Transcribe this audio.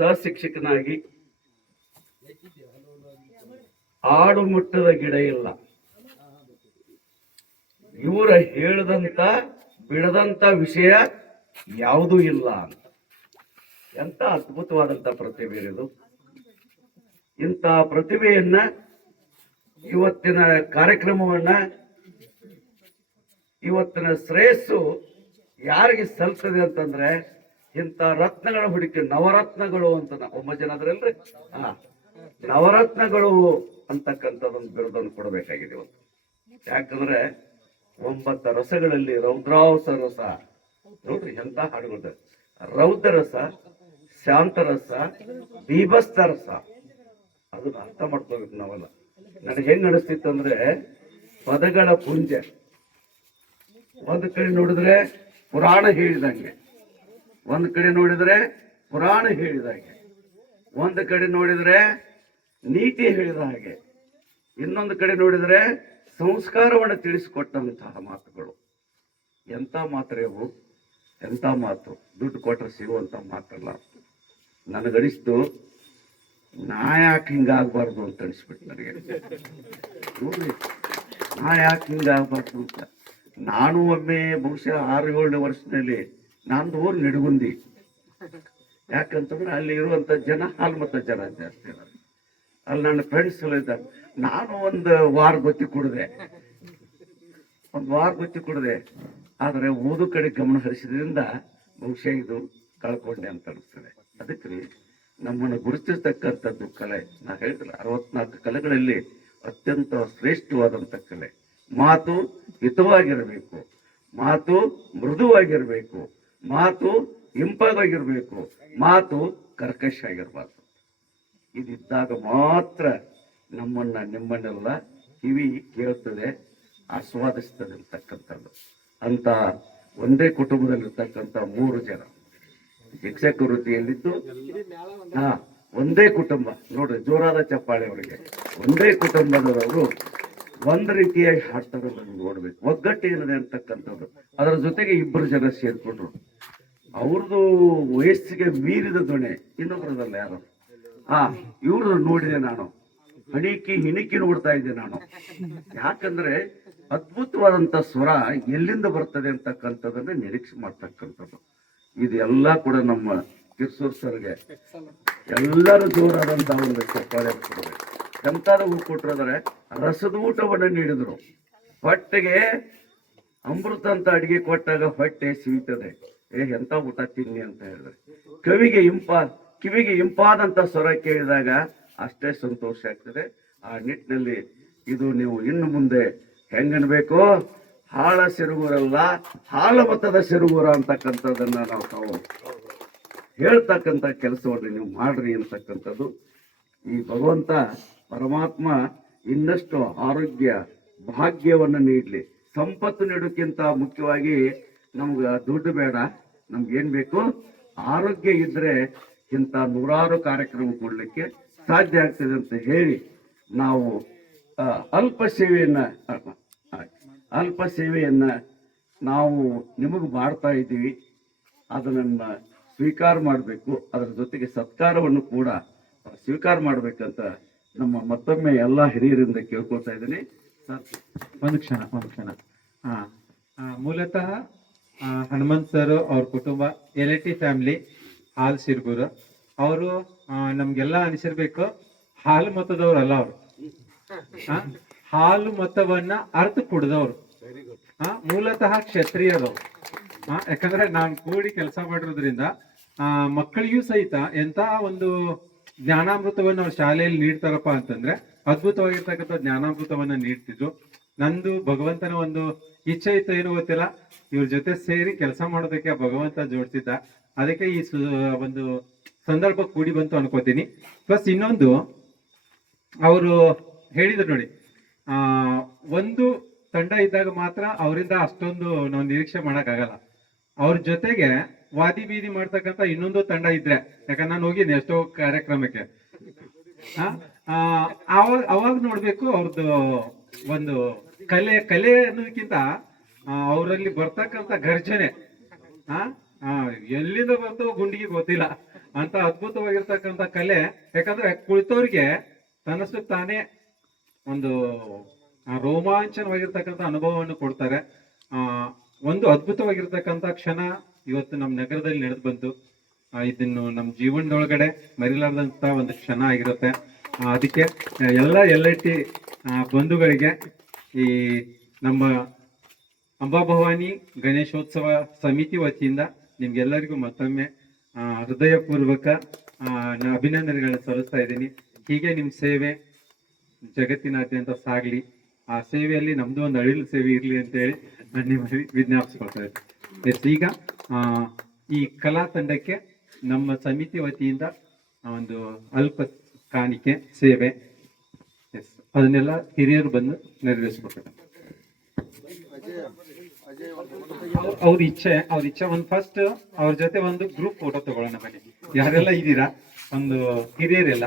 ಸಹಶಿಕ್ಷಕನಾಗಿ ಆಡು ಮುಟ್ಟದ ಗಿಡ ಇಲ್ಲ. ಇವರ ಹೇಳದಂತ, ಬಿಡದಂತ ವಿಷಯ ಯಾವುದೂ ಇಲ್ಲ ಅಂತ. ಎಂತ ಅದ್ಭುತವಾದಂತ ಪ್ರತಿಭೆ ಇದು. ಇಂಥ ಪ್ರತಿಭೆಯನ್ನ ಇವತ್ತಿನ ಕಾರ್ಯಕ್ರಮವನ್ನ, ಇವತ್ತಿನ ಶ್ರೇಯಸ್ಸು ಯಾರಿಗೆ ಸಲ್ತದೆ ಅಂತಂದ್ರೆ ಇಂಥ ರತ್ನಗಳ ಹುಡುಕಿ ನವರತ್ನಗಳು ಅಂತ ಒಬ್ಬ ಜನ ಅದ್ರಲ್ರಿ ಹಾ. ನವರತ್ನಗಳು ಅಂತಕ್ಕಂಥದ್ದೊಂದು ಬಿರುದನ್ನು ಕೊಡಬೇಕಾಗಿದೆ ಇವತ್ತು ಯಾಕಂದ್ರೆ ಒಂಬತ್ತು ರಸಗಳಲ್ಲಿ ರೌದ್ರಾವಸ ರಸ. ನೋಡ್ರಿ ಎಂತ ಹಾಡುಗಳು ರೌದ್ರ ರಸ ಶಾಂತರಸ ಬೀಭಸ್ತ ರಸ ಅದನ್ನ ಅರ್ಥ ಮಾಡ್ಕೋಬೇಕು ನಾವೆಲ್ಲ. ನನಗೆ ಹೆಂಗ್ ಅನಿಸ್ತಿತ್ತು ಅಂದ್ರೆ ಪದಗಳ ಪುಂಜ. ಒಂದ್ ಕಡೆ ನೋಡಿದ್ರೆ ಪುರಾಣ ಹೇಳಿದಂಗೆ. ಒಂದ್ ಕಡೆ ನೋಡಿದ್ರೆ ಪುರಾಣ ಹೇಳಿದ ಹಾಗೆ, ಒಂದ್ ಕಡೆ ನೋಡಿದ್ರೆ ನೀತಿ ಹೇಳಿದ ಹಾಗೆ, ಇನ್ನೊಂದು ಕಡೆ ನೋಡಿದ್ರೆ ಸಂಸ್ಕಾರವನ್ನು ತಿಳಿಸಿಕೊಟ್ಟಂತಹ ಮಾತುಗಳು. ಎಂತ ಮಾತ್ರೆ ಅವು? ಎಂತ ಮಾತು? ದುಡ್ಡು ಕೊಟ್ಟರೆ ಸಿಗುವಂತ ಮಾತಲ್ಲ. ನನಗನಿಸ್ತು, ನಾ ಯಾಕೆ ಹಿಂಗಾಗಬಾರ್ದು ಅಂತ ಅನಿಸ್ಬಿಟ್ಟು ನನಗೆ. ನೋಡ್ರಿ ನಾ ಯಾಕೆ ಹಿಂಗಾಗಬಾರ್ದು ಅಂತ. ನಾನು ಒಮ್ಮೆ ಬಹುಶಃ ಆರು ಏಳನೇ ವರ್ಷದಲ್ಲಿ ನಂದು ಊರು ನಿಡಗುಂದಿ. ಯಾಕಂತಂದ್ರೆ ಅಲ್ಲಿ ಇರುವಂತ ಜನ ಹಾಲ್ಮತ ಜನ ಜಾಸ್ತಿ ಇದ್ದಾರೆ ಅಲ್ಲಿ ನನ್ನ ಫ್ರೆಂಡ್ಸ್ ಎಲ್ಲ ಇದ್ದಾರೆ. ನಾನು ಒಂದು ವಾರ ಗೊತ್ತಿ ಕುಡಿದೆ. ಒಂದು ವಾರ ಗೊತ್ತಿ ಕುಡಿದೆ. ಆದರೆ ಓದು ಕಡೆ ಗಮನ ಹರಿಸಿದ್ರಿಂದ ಬಹುಶಃ ಇದು ಕಳ್ಕೊಂಡೆ ಅಂತ ಅನಿಸ್ತದೆ. ಅದಕ್ಕೆ ರೀ, ನಮ್ಮನ್ನು ಗುರುತಿಸ್ತಕ್ಕಂಥದ್ದು ಕಲೆ. ನಾ ಹೇಳಿದ್ರೆ ಅರವತ್ನಾಲ್ಕು ಕಲೆಗಳಲ್ಲಿ ಅತ್ಯಂತ ಶ್ರೇಷ್ಠವಾದಂಥ ಕಲೆ. ಮಾತು ಹಿತವಾಗಿರಬೇಕು. ಮಾತು ಮೃದುವಾಗಿರಬೇಕು. ಮಾತು ಇಂಪಾಗಿರ್ಬೇಕು ಮಾತು ಕರ್ಕಶ ಆಗಿರ್ಬಾರ್ದು ಇದಿದ್ದಾಗ ಮಾತ್ರ ನಮ್ಮನ್ನ, ನಿಮ್ಮನ್ನೆಲ್ಲ ಕಿವಿ ಕೇಳ್ತದೆ, ಆಸ್ವಾದಿಸ್ತದೆ ಅಂತಕ್ಕಂಥದ್ದು. ಅಂತ ಒಂದೇ ಕುಟುಂಬದಲ್ಲಿರ್ತಕ್ಕಂಥ ಮೂರು ಜನ. ಶಿಕ್ಷಕ ವೃತ್ತಿಯಲ್ಲಿದ್ದು ಹಾ, ಒಂದೇ ಕುಟುಂಬ. ನೋಡ್ರಿ, ಜೋರಾದ ಚಪ್ಪಾಳೆ ಅವರಿಗೆ. ಒಂದೇ ಕುಟುಂಬದವರು ಒಂದ್ ರೀತಿಯಾಗಿ ಹಾಡ್ತಾರೆ ನೋಡ್ಬೇಕು. ಒಗ್ಗಟ್ಟು ಏನಿದೆ ಅಂತಕ್ಕಂಥದ್ದು. ಅದರ ಜೊತೆಗೆ ಇಬ್ಬರು ಜನ ಸೇರ್ಕೊಂಡ್ರು. ಅವ್ರದ್ದು ವಯಸ್ಸಿಗೆ ಮೀರಿದ ದೊಣೆ ಇನ್ನೊಬ್ಬರದಲ್ಲ ಯಾರು? ಹಾ ಇವ್ರದ್ದು ನೋಡಿದೆ ನಾನು. ಹಣಿಕಿ ಹಿಣಿಕಿ ನೋಡ್ತಾ ಇದ್ದೆ ನಾನು. ಯಾಕಂದ್ರೆ ಅದ್ಭುತವಾದಂತ ಸ್ವರ ಎಲ್ಲಿಂದ ಬರ್ತದೆ ಅಂತಕ್ಕಂಥದನ್ನ ನಿರೀಕ್ಷೆ ಮಾಡ್ತಕ್ಕಂಥದ್ದು. ಇದೆಲ್ಲ ಕೂಡ ನಮ್ಮ ಕಿರ್ಸೂರ್ ಸರ್ಗೆ ಎಲ್ಲರೂ ಜೋರಾದಂತ ಒಂದು ಚಪ್ಪಾಳೆ ಕೊಡಬೇಕು. ಎಂತಾದ ಊಟ ಕೊಟ್ಟರೆ ರಸದ ಊಟವನ್ನು ನೀಡಿದ್ರು. ಹೊಟ್ಟೆಗೆ ಅಮೃತ ಅಂತ ಅಡಿಗೆ ಕೊಟ್ಟಾಗ ಹೊಟ್ಟೆ ಸಿಗ್ತದೆ ಏ ಎಂತ ಊಟ ತಿನ್ನಿ ಅಂತ ಹೇಳಿದ್ರೆ. ಕವಿಗೆ ಇಂಪ, ಕಿವಿಗೆ ಇಂಪಾದಂತ ಸ್ವರ ಕೇಳಿದಾಗ ಅಷ್ಟೇ ಸಂತೋಷ ಆಗ್ತದೆ. ಆ ನಿಟ್ಟಿನಲ್ಲಿ ಇದು ನೀವು ಇನ್ನು ಮುಂದೆ ಹೆಂಗನ್ಬೇಕು ಹಾಳ ಸಿರುಗೂರಲ್ಲ, ಹಾಳ ಮತದ ಸೆರುಗೂರ ಅಂತಕ್ಕಂಥದ್ದನ್ನ ನಾವು ತಾವು ಹೇಳ್ತಕ್ಕಂಥ ಕೆಲಸವನ್ನು ನೀವು ಮಾಡ್ರಿ ಅಂತಕ್ಕಂಥದ್ದು. ಈ ಭಗವಂತ ಪರಮಾತ್ಮ ಇನ್ನಷ್ಟು ಆರೋಗ್ಯ, ಭಾಗ್ಯವನ್ನು ನೀಡಲಿ. ಸಂಪತ್ತು ನೀಡೋಕ್ಕಿಂತ ಮುಖ್ಯವಾಗಿ ನಮ್ಗೆ ದುಡ್ಡು ಬೇಡ, ನಮ್ಗೆ ಏನ್ ಬೇಕು? ಆರೋಗ್ಯ ಇದ್ರೆ ಇಂಥ ನೂರಾರು ಕಾರ್ಯಕ್ರಮ ಕೊಡ್ಲಿಕ್ಕೆ ಸಾಧ್ಯ ಆಗ್ತದೆ ಅಂತ ಹೇಳಿ ನಾವು ಅಲ್ಪ ಸೇವೆಯನ್ನ ಅಲ್ಪ ಸೇವೆಯನ್ನ ನಾವು ನಿಮಗೆ ಮಾಡ್ತಾ ಇದ್ದೀವಿ. ಅದನ್ನ ಸ್ವೀಕಾರ ಮಾಡಬೇಕು. ಅದರ ಜೊತೆಗೆ ಸತ್ಕಾರವನ್ನು ಕೂಡ ಸ್ವೀಕಾರ ಮಾಡಬೇಕಂತ ನಮ್ಮ ಮತ್ತೊಮ್ಮೆ ಎಲ್ಲ ಹಿರಿಯರಿಂದ ಕೇಳ್ಕೊಳ್ತಾ ಇದ್ದೀನಿ. ಸರ್ ಒಂದು ಕ್ಷಣ ಒಂದು ಕ್ಷಣ. ಮೂಲತಃ ಹನುಮಂತ್ ಸರ್ ಅವ್ರ ಕುಟುಂಬ L T family hall Sirguru ಅವರು ನಮ್ಗೆಲ್ಲ ಅನಿಸಿರ್ಬೇಕು ಹಾಲು ಮತದವ್ರು ಅಲ್ಲ ಅವರು ಹಾಲು ಮತವನ್ನ ಅರ್ಥ ಕುಡ್ದವ್ರು. ಹಾ ಮೂಲತಃ ಕ್ಷತ್ರಿಯರು ಯಾಕಂದ್ರೆ ನಾನು ಕೂಡಿ ಕೆಲಸ ಮಾಡಿರೋದ್ರಿಂದ ಆ, ಮಕ್ಕಳಿಗೂ ಸಹಿತ ಎಂತಹ ಒಂದು ಜ್ಞಾನಾಮೃತವನ್ನು ಅವ್ರ ಶಾಲೆಯಲ್ಲಿ ನೀಡ್ತಾರಪ್ಪ ಅಂತಂದ್ರೆ ಅದ್ಭುತವಾಗಿರ್ತಕ್ಕಂಥ ಜ್ಞಾನಾಮೃತವನ್ನ ನೀಡ್ತಿದ್ರು. ನಂದು ಭಗವಂತನ ಒಂದು ಇಚ್ಛೆ ಇತ್ತು, ಏನೋ ಗೊತ್ತಿಲ್ಲ. ಇವ್ರ ಜೊತೆ ಸೇರಿ ಕೆಲಸ ಮಾಡೋದಕ್ಕೆ ಭಗವಂತ ಜೋಡಿಸಿದ್ದ. ಅದಕ್ಕೆ ಈ ಒಂದು ಸಂದರ್ಭ ಕೂಡಿ ಬಂತು ಅನ್ಕೋತೀನಿ. ಪ್ಲಸ್ ಇನ್ನೊಂದು, ಅವರು ಹೇಳಿದ್ರು ನೋಡಿ, ಆ, ಒಂದು ತಂಡ ಇದ್ದಾಗ ಮಾತ್ರ ಅವರಿಂದ ಅಷ್ಟೊಂದು ನಾವು ನಿರೀಕ್ಷೆ ಮಾಡಕ್ಕಾಗಲ್ಲ. ಅವ್ರ ಜೊತೆಗೆ ವಾದಿ ಬೀದಿ ಮಾಡ್ತಕ್ಕಂತ ಇನ್ನೊಂದು ತಂಡ ಇದ್ರೆ, ಯಾಕಂದ್ರೆ ನಾನು ಹೋಗಿದ್ದೆ ಎಷ್ಟೋ ಕಾರ್ಯಕ್ರಮಕ್ಕೆ. ಅವಾಗ ಅವಾಗ ನೋಡ್ಬೇಕು ಅವ್ರದ್ದು ಒಂದು ಕಲೆ ಕಲೆ ಅನ್ನೋದಕ್ಕಿಂತ ಅವರಲ್ಲಿ ಬರ್ತಕ್ಕಂತ ಗರ್ಜನೆ ಹಾ ಎಲ್ಲಿಂದ ಬಂತು ಗುಂಡಿಗೆ ಗೊತ್ತಿಲ್ಲ. ಅಂತ ಅದ್ಭುತವಾಗಿರ್ತಕ್ಕಂಥ ಕಲೆ. ಯಾಕಂದ್ರೆ ಕುಳಿತವ್ರಿಗೆ ತನ್ನಷ್ಟು ತಾನೇ ಒಂದು ರೋಮಾಂಚನವಾಗಿರ್ತಕ್ಕಂಥ ಅನುಭವವನ್ನು ಕೊಡ್ತಾರೆ. ಆ, ಒಂದು ಅದ್ಭುತವಾಗಿರ್ತಕ್ಕಂಥ ಕ್ಷಣ ಇವತ್ತು ನಮ್ಮ ನಗರದಲ್ಲಿ ನಡೆದು ಬಂತು. ಇದನ್ನು ನಮ್ಮ ಜೀವನದೊಳಗಡೆ ಮರಿಲಾರ್ದಂತ ಒಂದು ಕ್ಷಣ ಆಗಿರುತ್ತೆ. ಅದಕ್ಕೆ ಎಲ್ಲ ಎಲ್ ಐ ಟಿ ಬಂಧುಗಳಿಗೆ ಈ ನಮ್ಮ ಅಂಬಾಭವಾನಿ ಗಣೇಶೋತ್ಸವ ಸಮಿತಿ ವತಿಯಿಂದ ನಿಮ್ಗೆಲ್ಲರಿಗೂ ಮತ್ತೊಮ್ಮೆ ಹೃದಯಪೂರ್ವಕ ಅಭಿನಂದನೆಗಳನ್ನ ಸಲ್ಲಿಸ್ತಾ ಇದ್ದೀನಿ. ಹೀಗೆ ನಿಮ್ಮ ಸೇವೆ ಜಗತ್ತಿನಾದ್ಯಂತ ಸಾಗಲಿ. ಆ ಸೇವೆಯಲ್ಲಿ ನಮ್ದು ಒಂದು ಅಳಿಲು ಸೇವೆ ಇರಲಿ ಅಂತೇಳಿ ನಾನು ನಿಮ್ಮಲ್ಲಿ ವಿಜ್ಞಾಪಿಸ್ಕೊಳ್ತಾ ಇದ್ದೀನಿ. ಈಗ ಈ ಕಲಾ ತಂಡಕ್ಕೆ ನಮ್ಮ ಸಮಿತಿ ವತಿಯಿಂದ ಒಂದು ಅಲ್ಪ ಕಾಣಿಕೆ, ಸೇವೆ ಎಸ್ ಅದನ್ನೆಲ್ಲ ಹಿರಿಯರು ಬಂದು ನೆರವೇರಿಸ್ಬೇಕು. ಅವ್ರ ಇಚ್ಛೆ ಅವ್ರ ಇಚ್ಛೆ, ಒಂದು ಫಸ್ಟ್ ಅವ್ರ ಜೊತೆ ಒಂದು ಗ್ರೂಪ್ ಫೋಟೋ ತಗೊಳ್ಳೋಣ ಬನ್ನಿ. ಯಾರೆಲ್ಲ ಇದ್ದೀರಾ? ಒಂದು ಹಿರಿಯರೆಲ್ಲ.